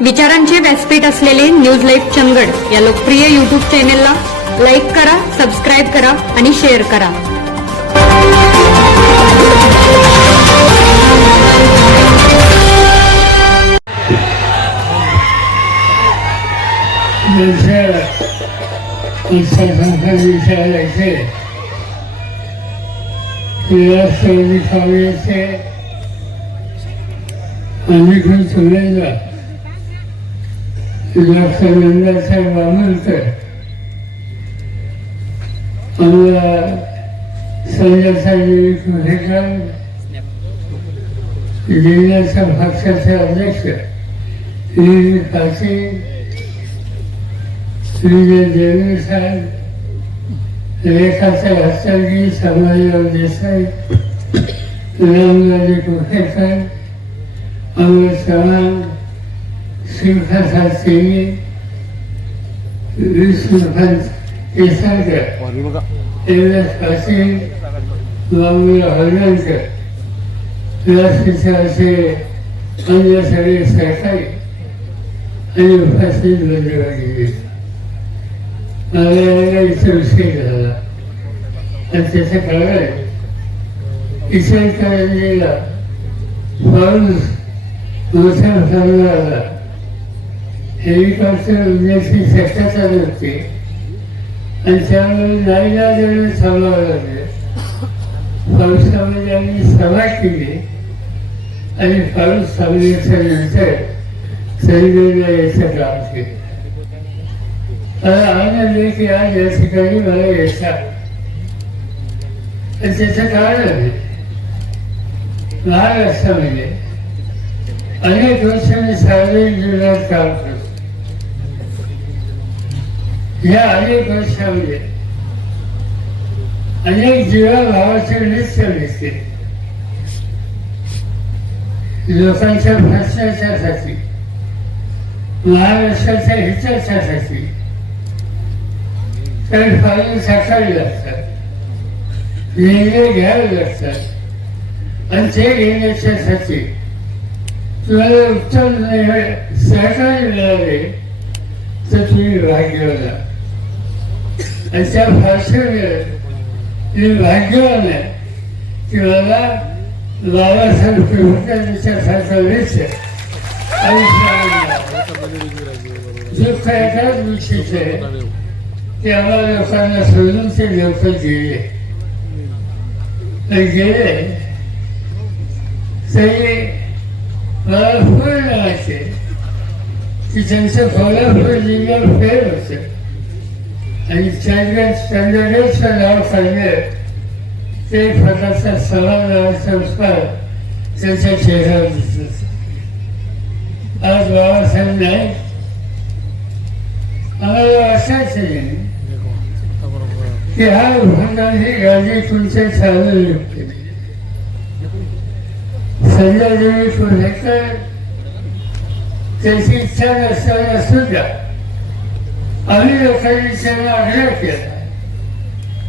विचारांचे व्यासपीठ असलेले न्यूज लाईव्ह चंगड या लोकप्रिय युट्यूब चॅनेलला लाईक करा सबस्क्राईब करा आणि शेअर करा. विचारायचे आम्ही सुनेला डॉक्टर नंदासाहेब आमोलकर आम्हाला संजयसाहेब कुहेकर जिल्ह्याच्या पक्षाचे अध्यक्ष श्री पाटील श्री देवी साहेब रेखाचे हस्तगी समाजराव देसाई रामदाजी कुखेकर अमर चव्हाण शिवप्रसाद सिंगे विष्णुपंत अन्य सगळे आणि उपस्थित इथे विषय झाला आणि त्याचं कारण इचलकरंजीला पाऊस मोठ्या प्रमाणाला हेलिकॉप्टर चेष्टा चालू होती आणि त्यावेळी नाईला देणं थांबावं लागलं पावसामध्ये आम्ही सभा केली. आणि पाऊस थांबल्याच्या नंतर संजयला यायचं काम केलं. मला आनंद आहे की आज या ठिकाणी मला यायचा आणि त्याचं कारण आहे महाराष्ट्रामध्ये अनेक वर्ष मी सार्वजनिक जीवनात काम करतो या अनेक वर्षामध्ये अनेक जीवाभावाचे नृत्य दिसते. लोकांच्या भ्रष्टाचारासाठी महाराष्ट्राच्या हिताच्यासाठी काही फायदे साकावे लागतात निर्णय घ्यावे लागतात आणि ते घेण्याच्यासाठी तुम्हाला उत्तम सहकार्य मिळाले तर तुम्ही भाग्यवान. आणि त्याच्या भाषेवर मी भाग्यवान आहे की मला बाबासाहेब आंबेडकरांच्यासारखा वेच दुःख एकाच गोष्टीचं आहे. ते आम्हाला लोकांना सोडून ते लोक गेले. आणि गेले. तरी मला फुल वाटते की त्यांचं कोल्हापूर जिल्ह्यात फेर होतं आणि चंद्र चंद्रदेवचं नाव सांगले ते एक प्रकारचा संस्कार त्यांच्या चेहऱ्यावर दिसत आज बाबासाहेब नाही आम्हाला वाटायचं की हा उपक्रम गाडी तुमचे चालू लागते संजय देवी कुर्हेकर त्याची इच्छा नसताना सुद्धा आम्ही लोकांनी आग्रह केला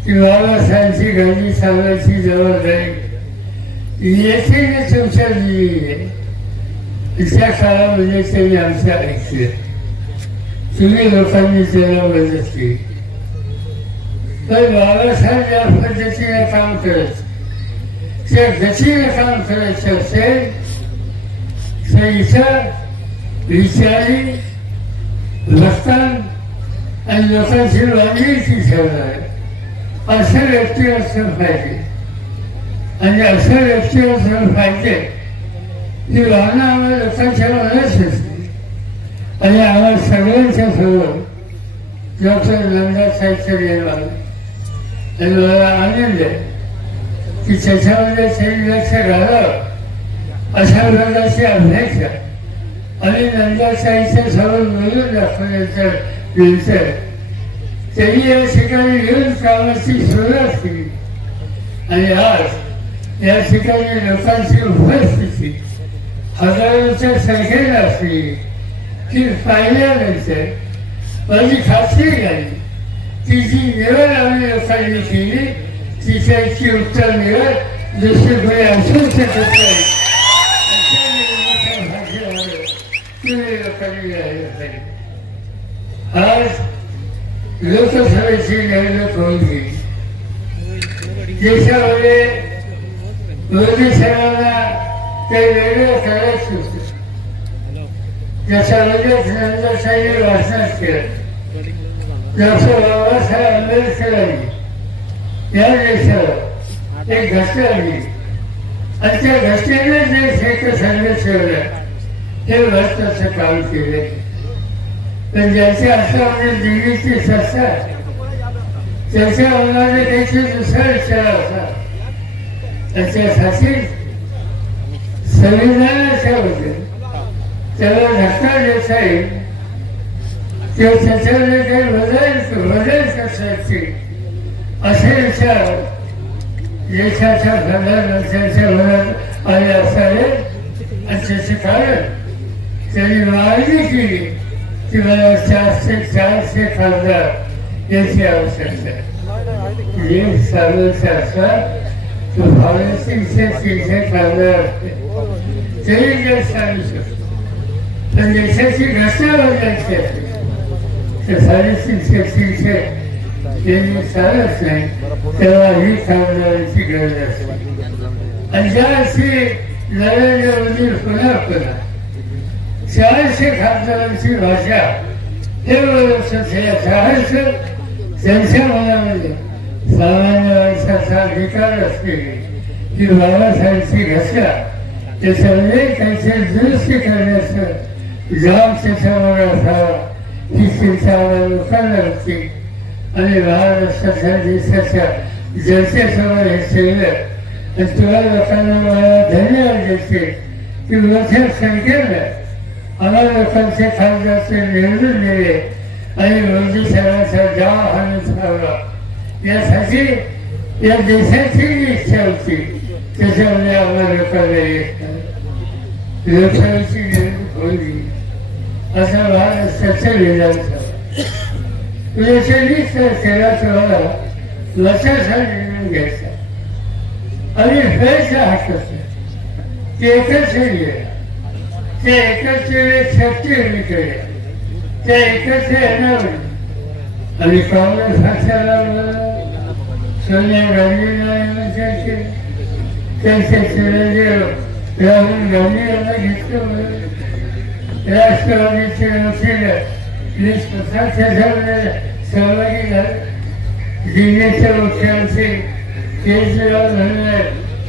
की बाबासाहेबांची गाडी चालवायची जबाबदारी येथे जे तुमच्या दिली आहे. त्या काळामध्ये त्यांनी आमचं ऐकलं. तुम्ही लोकांनी त्याला मदत केली. तर बाबासाहेब ज्या पद्धतीने काम करत त्या गतीने काम करायचं असेल तर इथं विचारी भक्तान आणि लोकांची वागणीची ठेवणार असं व्यक्ती असलं पाहिजे. आणि असं व्यक्ती असलं पाहिजे ही भावना आम्हाला लोकांच्या मनात असते. आणि आम्हाला सगळ्यांच्या समोर डॉक्टर नंदा साहेबचं निर्माण आणि मला आनंद आहे की त्याच्यामध्ये त्यांनी लक्ष घालावं अशा प्रकारची अभ्यास आणि नंदा इथे समोर मिळून दाखवल्यानंतर नंतर त्यांनी या ठिकाणी येऊन कामाची सुरुवात केली आणि आज या ठिकाणी लोकांची उपस्थिती हजारोच्या संख्येने असली की पाहिल्यानंतर माझी खात्री झाली ती जी निवड आम्ही लोकांनी केली तिच्याची उत्तर निवड दुसरी कोणी असू शकत नाही लोकांनी आज लोकसभेची निवडणूक होऊन गेली देशामध्ये मोदी साहेबांना काही वेगळं करायचं होतं. त्याच्यामध्ये नंदरसाहेब भाषणात केलं. डॉक्टर बाबासाहेब आंबेडकरांनी या देशावर एक घटना आली आणि त्या घटनेने जे क्षेत्र संघर्ष ठेवलं हे भारताचं काम केलं. तर ज्याचे असं म्हणजे दिल्लीची संस्था त्याच्या अंगाने त्याची दुसरा विचार होता त्याच्यासाठी संविधानाच्या होते. त्याला धक्का देता येईल. किंवा त्याच्यामध्ये काही बदल बदल करण्याची असे विचार देशाच्या प्रधानमंत्र्यांच्या मनात आले असावे आणि त्याचे कारण त्यांनी मागणी केली. की चारशे चारशे खासदार याची आवश्यकता आहे जे साधारण असतात तीनशे तीनशे खासदार असते तरी जर सांगू शकतो तर देशाची घटना बदलायची असते तर साडेतीनशे तीनशे यांनी चालत नाही तेव्हा ही खासदारांची गरज असते आणि ज्या अशी नरेंद्र मोदी पुन्हा पुन्हा चारशे खासदारांची भाषा. हे चारशे त्यांच्या मनामध्ये. सामान्य माणसाचा अधिकार असलेली की बाबासाहेबची घटना त्याच्यामध्ये त्यांचे दुरुस्ती करण्याचं जाम त्याच्यावर असावा. ही चिंता आम्हाला लोकांना होती आणि महाराष्ट्राच्या देशाच्या जनतेसमोर हे ठेवलं आणि तुला लोकांना मला धन्यवाद देते. की मोठ्या संख्येनं आम्हाला लोकांचे खासदारचे निवडून दिले आणि मोदी साहेबांचा जाव हाणून ठेवला यासाठी या देशाची इच्छा होती त्याच्यामुळे आम्हाला लोकांना येत निवडणूक असा महाराष्ट्राचं विधानसभा तुझ्याच्या वीस तुम्हाला लक्षाचा निर्णय घ्यायचा आणि व्हायचा हक्क असतो ते एकच वेळी आहे. ते एकच वेळी शक्ती वेगळीकडे त्या एकच येणार आणि काँग्रेस पक्षाला सोनिया गांधींना विचार केले त्यांचे चिरंजीव राहुल गांधी यांना घेतलं राष्ट्रवादीचे वकील वीस प्रसाद त्याच्यामध्ये सहभागी झाले जिल्ह्याच्या मुख्यांचे केजरीवाल झाले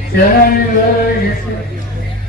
त्याला मी बरोबर घेतलं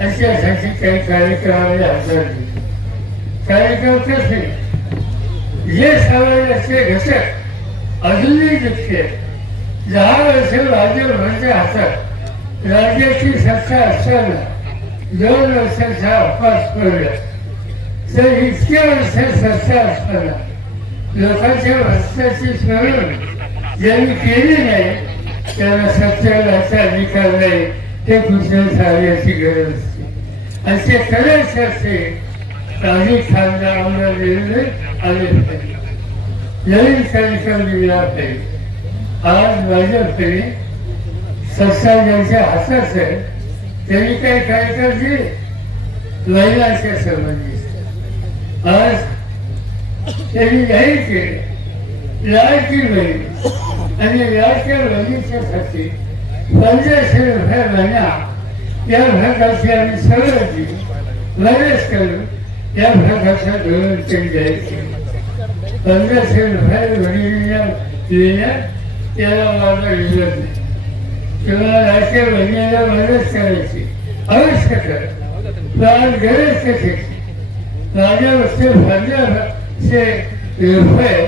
अशा त्यासाठी काही कार्यक्रमाने हाताळले कार्यक्रम कसे जे समाजाचे घटक अजूनही जितके दहा वर्ष भाजपच्या हातात. राज्याची सत्ता असताना दोन वर्षाचा अपवास पडला. तर इतक्या वर्ष सत्ता असताना लोकांच्या भ्रष्टाची स्मरण ज्यांनी केली नाही त्याला सत्याला अधिकार नाही. ते कुठे सांगण्याची गरज असते. आणि ते करायचे असते काही खांदा आम्हाला निर्णय आले पाहिजे नवीन कार्यक्रम दिला पाहिजे आज माझ्याकडे सत्ता ज्यांच्या हातात आहे. त्यांनी काही कार्यक्रम दिले महिलांच्या संबंधित. आज त्यांनी जाहीर केले लाडकी बहीण आणि लाडक्या बहिणीच्यासाठी पंधराशे रुपये महिना या भागाची आम्ही सवय दिली बरेच करून या भागाचा धोरण त्यांनी जाहीर केलं पंधराशे रुपये बहिणीला देण्यात त्याला माझा विरोध नाही किंवा लाडक्या बहिणीला मदत करायची अवश्य करा पण गरज कशाची माझ्या वस्तू पंधराशे रुपये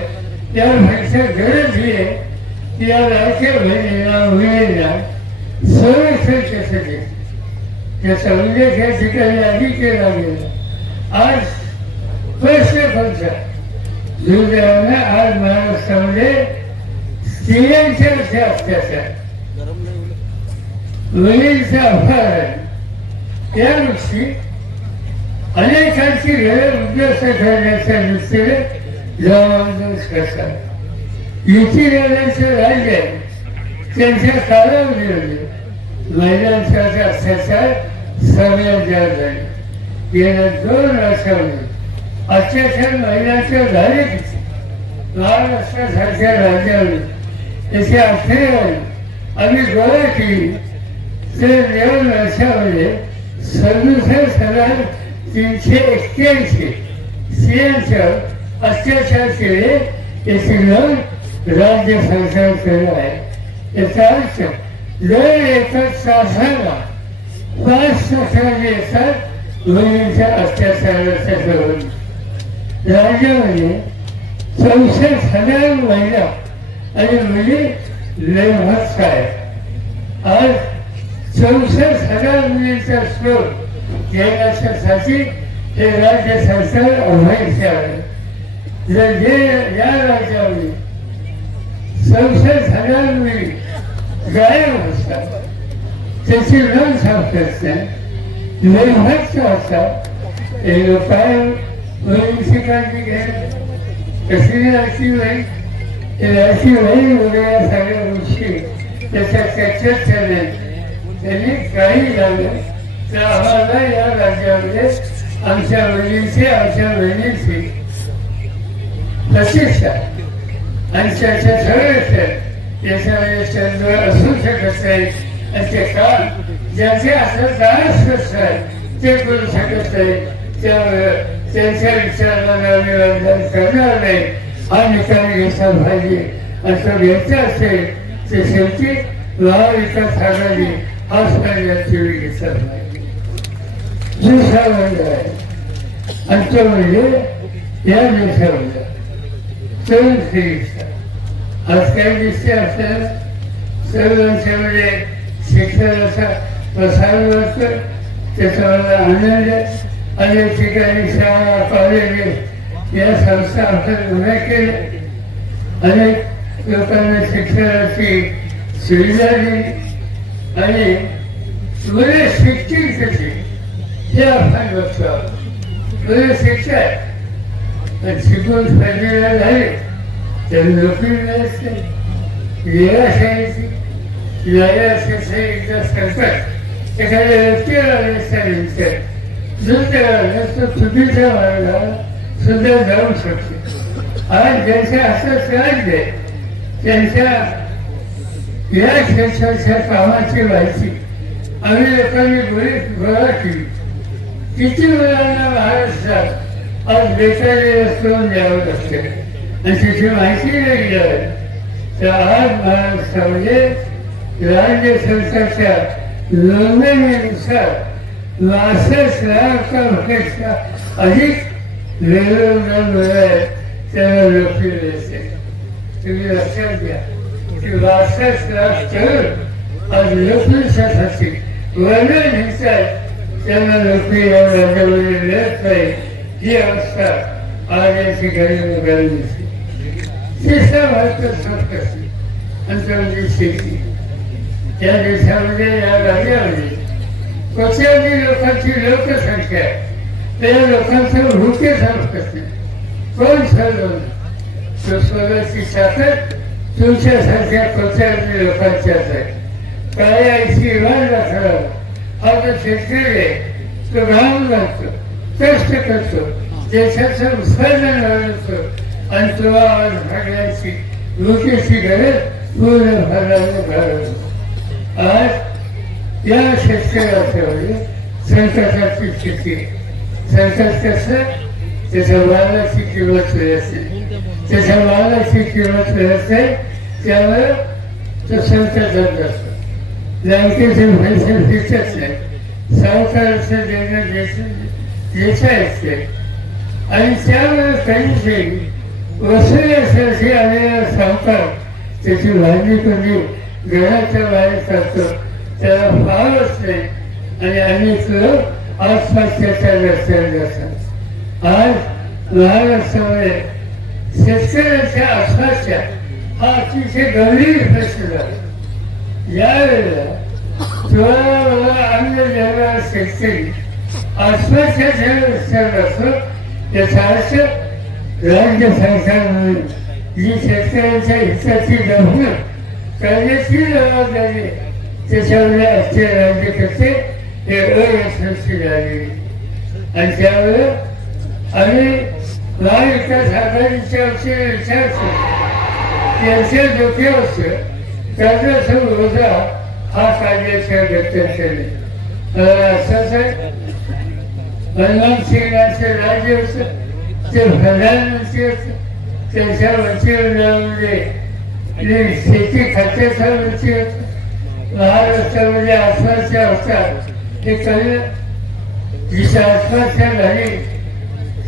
त्यापेक्षा गरज ही आहे की या लाडक्या बहिणीला संरक्षण कसं त्याचा उल्लेख या ठिकाणी आधी केला गेला. आज प्रश्न कोणता दुर्दैवाने आज महाराष्ट्रामध्ये स्त्रियांच्या असे अत्याचार. मुलींचं अपहरण. या दृष्टी अनेकांची घरं उद्ध्वस्त करण्याच्या दृष्टीने जबाबदार करतात युतीवाल्यांचं राज्य त्यांच्या कालावधीमध्ये महिलांच्या अत्याचार सगळ्यात जास्त झाले. गेल्या दोन वर्षामध्ये अत्याचार महिलांच्या झाले महाराष्ट्रासारख्या राज्यामध्ये त्याची आठवण आम्ही गोळा केली. तर दोन वर्षामध्ये सदुसष्ट हजार तीनशे एक्क्याऐंशी स्त्रियांच्यावर अत्याचार केले. याची नोंद राज्य सरकार केलं आहे. याचा अर्थ दर एका तासाला पाच तक्रारी येतात मुलींच्या अत्याचाराच्या जवळ राज्यामध्ये चौसष्ट हजार महिला आणि मुली लेभास आहेत आज चौसष्ट हजार मुलींचा स्रोत घेण्यासाठी हे राज्य सरकार अभय आहे. जर जे या राज्यामध्ये संशय हजार मुली गायब असतात त्याची नोंद सापडत नाही लेभास असतात हे लोकांना काळजी घ्या कसली अशी वेळ अशी वेळ वगैरे सगळ्या गोष्टी. त्याच्या चर्चेत झाल्या त्यांनी काही झालं. तर आम्हाला या राज्यामध्ये आमच्या मुलींची आमच्या बहिणींची प्रतिष्ठा आणि त्याच्या सगळे याच्यामध्ये चंद्र असू शकत नाही. आणि ते काम ज्याचे असं असतात ते करू शकत नाही. त्यामुळे त्यांच्या विचाराला निवेदन करणार नाही. हा निकाल घेतला पाहिजे असं घ्यायचं असेल ते शेवटी महाविकास आघाडी हाच कार्याची वेळ घेतला पाहिजे दुसरा वर्ग आहे म्हणजे, आणि म्हणजे या देशामध्ये चौतीस श्रेष्ठ आज काही दिसते आपल्याला सर्वांच्यामध्ये शिक्षणाचा प्रसार वाटतो त्याचा मला आनंद आहे अनेक ठिकाणी शाळा कॉलेज या संस्था आपण उभ्या केल्या. अनेक लोकांना शिक्षणाची सुविधा दिली. आणि मुले शिकतील कशी हे आपण बघतो मुले शिकतात. शिकून फायदेला झाले. तर नोकरी सरकार एखाद्या व्यक्तीला विचार दुसऱ्या तो चुकीच्या मार्गाला सुद्धा जाऊ शकतो आज ज्यांच्या हातात राज्य आहे त्यांच्या या क्षेत्राच्या कामाची माहिती आम्ही लोकांनी गोळी गोळा केली किती मुलांना महाराष्ट्रात आज बेकारी रस्त्यावरून द्यावं लागते त्याची माहिती नाही. तर आज महाराष्ट्रामध्ये राज्य सरकारच्या नोंदणीनुसार बासष्ट लाखापेक्षा अधिक वेगवेगळ्या त्याला नोकरी मिळते. तुम्ही लक्षात घ्या की बासष्ट लाख तरुण आज नोकरीसाठी वर्णन घेतात त्यांना नोकरी या राज्यामध्ये मिळत नाही. ही अवस्था आज या ठिकाणी दिसते तिसरा संस्कृती शेती या देशामध्ये या राज्यामध्ये कोट्यावधी लोकांची लोकसंख्या आहे त्या लोकांचं भूके संस्कृती कोण ठरवलं तो स्वतःची ताकद तुमच्यासारख्या कोट्यावधी लोकांच्याच आहे काय आईची इमारला ठरवलं आता शेतकरी आहे तो घाम घालतो कष्ट करतो देशाचं उत्पादन वाढवतो आणि तो आज भागण्याची भूकेची गरज पूर्ण भागाने घालवतो आज या शेतकऱ्याच्यामध्ये संकटाची स्थिती। संकट कसं त्याच्या मालाची किंमत मिळत नाही त्याच्या मालाची किंमत मिळत नाही त्यामुळे तो संकटात असतो. बँकेचे पैसे फिटत नाही सावकाराचं देणं देता येते आणि त्यावेळेस काही वसुलीसाठी आलेला सावकार त्याची वाहिनी कधी घराच्या बाहेर करतो त्याला फारच नाही. आणि अनेक लोक आत्महत्याच्या रस्त्यावर जातात आज महाराष्ट्रामध्ये शेतकऱ्याच्या आसपासच्या हा अतिशय गंभीर प्रश्न झाला. यावेळेला तुम्हाला मला अन्न देणारा शेतकरी आसपासच्या रस्त्यावर असतो त्याचा अर्थ राज्य सरकार म्हणून जी शेतकऱ्यांच्या हिताची जपून करण्याची जबाबदारी त्याच्यामध्ये असते राज्यकर्ते हे अयशस्वी झालेली आणि त्यामुळे आम्ही महाविकास आघाडीच्या वतीने विचार केला त्यांच्या डोक्यावर त्याचा समजा हा कार्याच्या गत्यंतरी असंच आहे मनमोहन सिंगांचे राज्य होतं ते प्रधानमंत्री होते त्यांच्या मंत्रिमंडळामध्ये जे शेती खात्याचा मंत्री होता महाराष्ट्रामध्ये आसपासच्या होतात हे कळलं जिच्या आसपासच्या घरी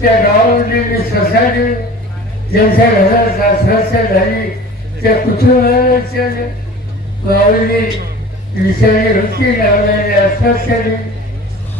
त्या गावामध्ये मी स्वतः गेलो ज्यांच्या घरात आसपासच्या घरी त्या कुटुंबाला विचारलं माऊली विचारली होती लावल्याने आसपासच्या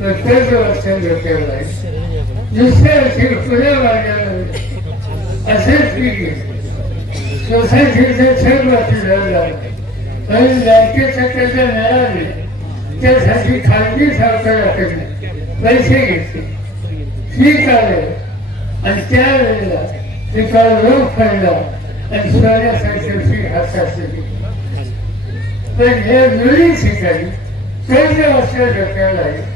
तर डोक्यावर आहे दुसऱ्या वर्षी पुन्हा असेच मिळाले त्यासाठी खाजगी सावकाराकडे पैसे घेतले ठीक आले आणि त्यावेळेला तिचा रोग पडला आणि सोन्यासारखं पीक हातात पण हे दोन्ही ठिकाणी कर्ज असल्या डोक्याला आहे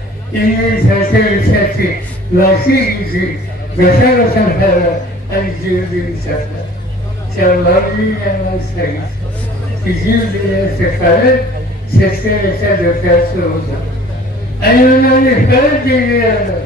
इंग्लिश सारख्या विषयाची वाशी घेतली घसा घसा खाला आणि जीव देऊन टाकला त्या माऊलीने आम्हाला सांगितलं की जीव देण्याचं कारण शेतकऱ्याच्या डोक्याचं होतं आणि उन्हाने परत दिलेला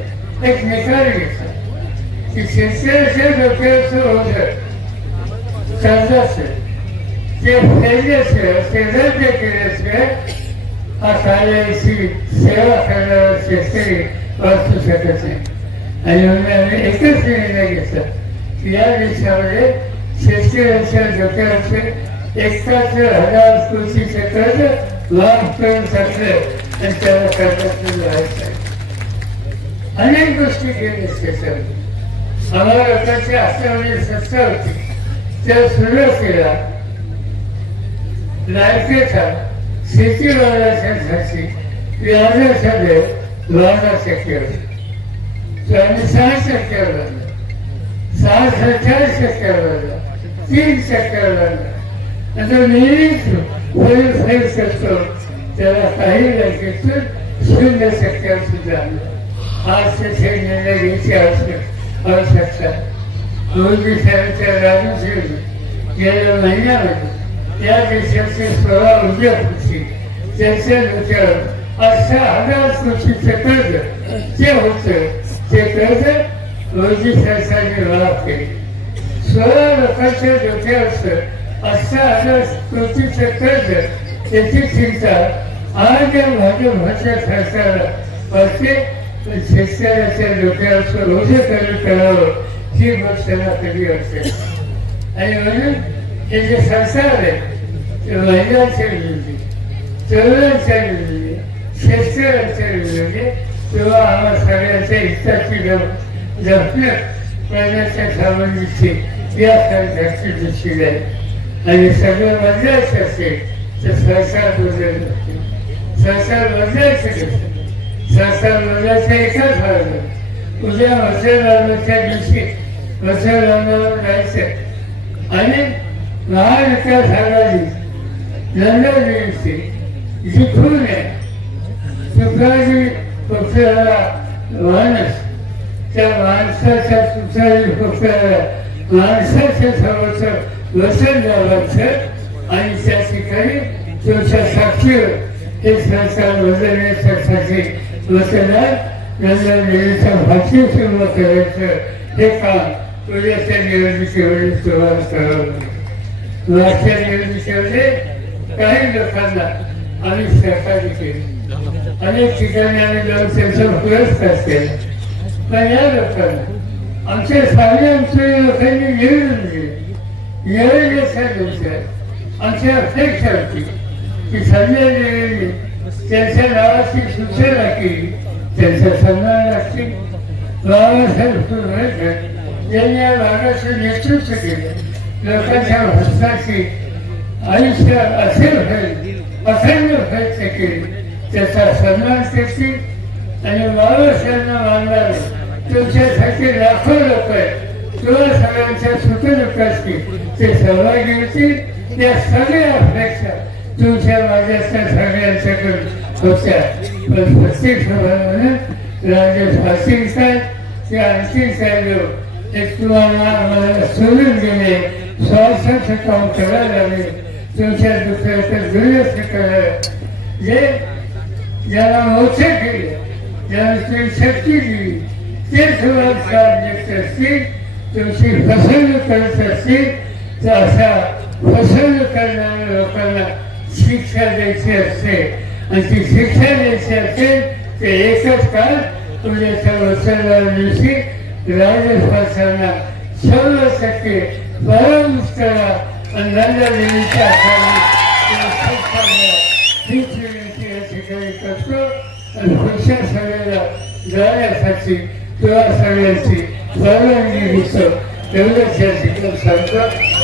एक सेवा करणारा शेतकरी वाचू शकत नाही आणि म्हणून आम्ही एकच निर्णय घेतला. की या देशामध्ये शेतकऱ्यांच्या डोक्यावरचे एकाच हजार कृषी कर्ज लाभ करून टाकलं आणि त्याला कर्जातून राहायचं अनेक गोष्टी केल्या त्याच्यामध्ये आम्हाला लोकांची आशामध्ये सत्ता होती. त्या सुरुवातीला लायकेचा शेती मालासाठी व्याजाचा दर बारा टक्के होता आम्ही सहा टक्क्यावर बनला सहा सत्तावीस टक्क्यावर बनला तीन टक्क्यावर बनला आता नेहमीच होईल फेल करतो त्याला काही बँकेतून शून्य टक्क्यावर सुद्धा आणलं आज त्याचे निर्णय घ्यायची आवश्यक आवश्यकता मोदी साहेबच्या राजूचे गेल्या त्या देशाचे सोळा कृषी त्याचे डोक्यावर अशा हजार कोटीचं कर्ज जे होत ते कर्ज मोदी सरकारने माफ केले. सोळा लोकांच्या डोक्यावर अशा हजार कोटीचं कर्ज त्याची चिंता आज या भाजपच्या सरकारला वाटते शेतकऱ्याच्या डोक्यावर रोजी कमी करावं ही मग गोष्टीला कधी असेल आणि म्हणून हे जे संसार आहे ते महिलांच्या विरोधी तरुणांच्या तेव्हा आम्हा सगळ्यांच्या हिताची जप जपणं करण्याच्या संबंधीची या सरकारची दृष्टी आहे आणि सगळं बदलायचं असेल तर सरकार बदललं सरकार बदलायचं कसं सरकार बदलायचं एकाच मार्ग उद्या मतदानाच्या दिवशी मतदानावर जायचं आणि महाविकास आघाडी लंडन देवीचे जिंकून आहे शुक्राजी पक्षाला माणस त्या माणसाच्या सुखाजी पक्षाला माणसाच्या सर्वच वसन द्यावायचं आणि त्या ठिकाणी तुमच्या साक्षी हे सरकार बदलण्यासाठी वसनात नंतर देवीच्या भाषी सुरू करायचं हे काम तुझ्या त्या निवडणुकीवर सुरुवात करावं मागच्या निवडणुकीमध्ये काही लोकांना आम्ही सहकार्य केले. अनेक ठिकाणी आम्ही जाऊन त्यांचा पुरस्कार केला. पण या लोकांना आमच्या सारे आमच्या लोकांनी निवेदन दिले. निवडण्याच्या दिवसात आमची अपेक्षा होती की संजय देवीने त्यांच्या नावाची सूचना केली. त्यांचा सन्मान लागतील बाबासाहेब यांनी या भागाचं नेतृत्व केलं. लोकांच्या भ्रष्टाची आयुष्य असेल होईल अखंड प्रयत्न केले त्याचा सन्मान करतील. आणि माणूस यांना मानणार तुमच्यासाठी लाखो लोक आहेत. तुला सगळ्यांच्या सुखदुःख असतील ते सहभागी होतील. या सगळ्या अपेक्षा तुमच्या माझ्याच्या सगळ्यांच्याकडून होत्या. पण प्रत्येक म्हणून राजे फासिंग साहेब ते आणखी साहेब ते तुम्हाला मला सोडून गेले. स्वार्थाचं काम करायला लागले तुमच्या दुसऱ्याचं दुर्लक्ष करायला जे ज्याला मोठे केले ज्याला तुम्ही शक्ती दिली ते सुरुवात करत असतील तुमची फसवणूक करत असतील तर अशा फसवणूक करणाऱ्या लोकांना शिक्षा द्यायची असते आणि ती शिक्षा द्यायची असेल ते एकच काळ तुझ्याच्या वचनाच्या दिवशी राजस्थाना सर्व टक्के परमुक्त करा आणि नंदा विनंती या ठिकाणी करतो आणि पुढच्या सगळ्याला जाण्यासाठी सगळ्यांची परवानगी एवढंच या ठिकाणी सांगतो